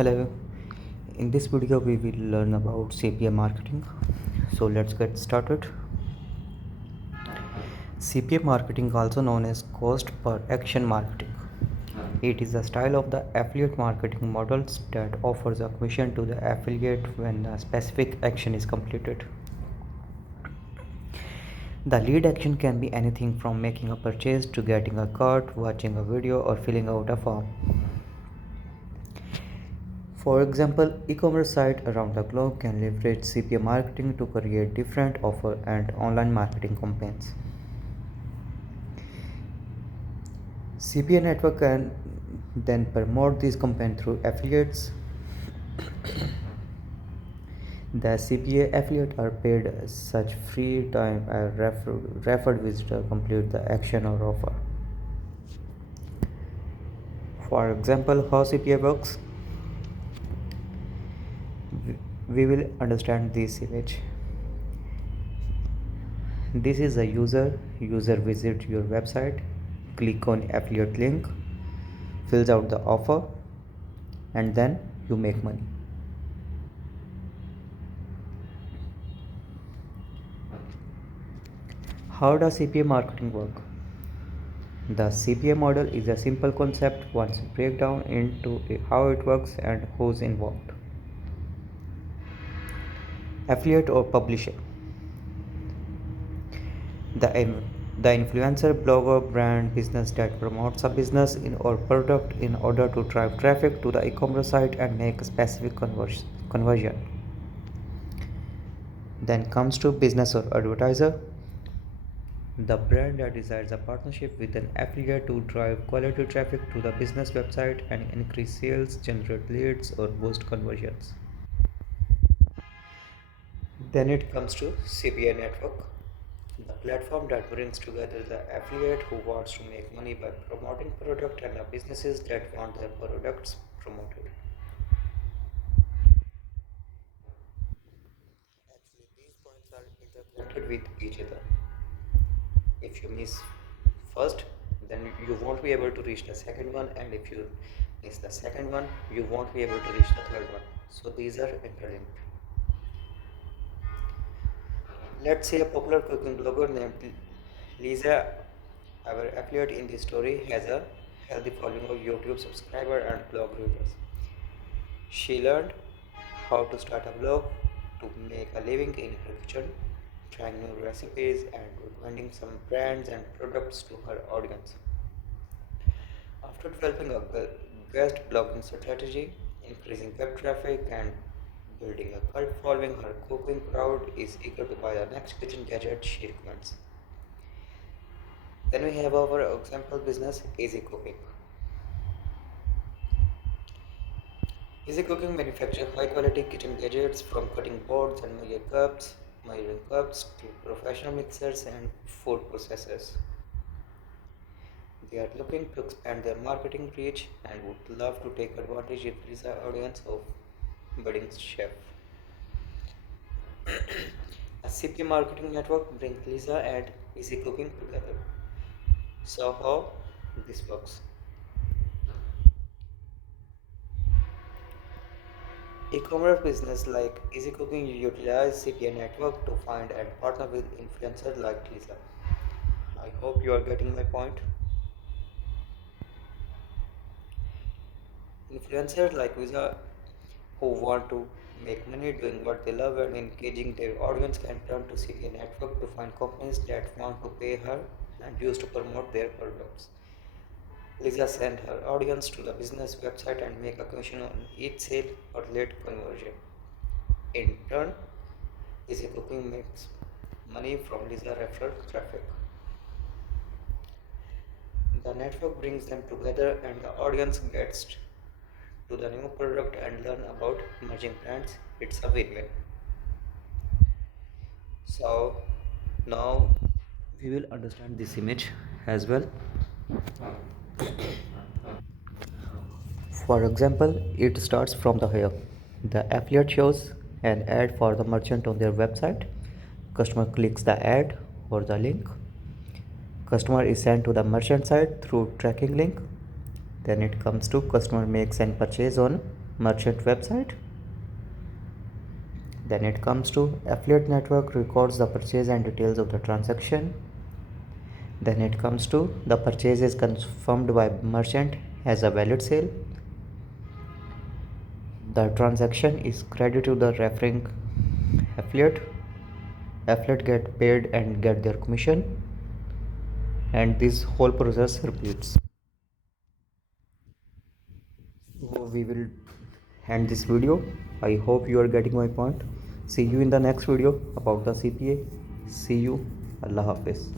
Hello, in this video we will learn about CPA marketing. So let's get started. CPA marketing, also known as cost per action marketing. It is a style of the affiliate marketing models that offers a commission to the affiliate when a specific action is completed. The lead action can be anything from making a purchase to getting a cart, watching a video, or filling out a form. For example, e-commerce sites around the globe can leverage CPA marketing to create different offer and online marketing campaigns. CPA network can then promote these campaigns through affiliates. The CPA affiliate are paid as such free time a referred visitor complete the action or offer. For example, how CPA works, we will understand this image. This is a user visit your website, click on affiliate link, fills out the offer, and then you make money. How does CPA marketing work? The CPA model is a simple concept once break down into how it works and who's involved. Affiliate or publisher. The influencer, blogger, brand, business that promotes a business or product in order to drive traffic to the e-commerce site and make a specific conversion. Then comes to business or advertiser. The brand that desires a partnership with an affiliate to drive quality traffic to the business website and increase sales, generate leads, or boost conversions. Then it comes to CPA network, the platform that brings together the affiliate who wants to make money by promoting product and the businesses that want their products promoted. Actually, these points are interconnected with each other. If you miss first, then you won't be able to reach the second one, and if you miss the second one, you won't be able to reach the third one. So these are interlinked. Let's say a popular cooking blogger named Lisa, our affiliate in this story, has a healthy following of YouTube subscriber and blog readers. She learned how to start a blog, to make a living in her kitchen, trying new recipes and recommending some brands and products to her audience. After developing a guest blogging strategy, increasing web traffic, and building a cult following, her cooking crowd is eager to buy the next kitchen gadget she recommends. Then we have our example business, Easy Cooking. Easy Cooking manufactures high quality kitchen gadgets from cutting boards and measuring cups to professional mixers and food processors. They are looking to expand their marketing reach and would love to take advantage of this audience of budding chef. A CPA marketing network brings Lisa and Easy Cooking together. So how this works? E-commerce business like Easy Cooking utilize CPA network to find and partner with influencers like Lisa. I hope you are getting my point. Influencers like Lisa who want to make money doing what they love and engaging their audience can turn to CPA network to find companies that want to pay her and use to promote their products. Lisa sent her audience to the business website and make a commission on each sale or lead conversion. In turn, Easy Cooking makes money from Lisa referral traffic. The network brings them together and the audience gets to the new product and learn about emerging brands. It's a win-win. So now we will understand this image as well. For example, it starts from the here. The affiliate shows an ad for the merchant on their website. Customer clicks the ad or the link. Customer is sent to the merchant site through tracking link. Then it comes to customer makes an purchase on merchant website. Then it comes to affiliate network records the purchase and details of the transaction. Then it comes to the purchase is confirmed by merchant as a valid sale. The transaction is credited to the referring affiliate. Affiliate get paid and get their commission, and this whole process repeats. So we will end this video. I hope you are getting my point. See you in the next video about the CPA. See you. Allah Hafiz.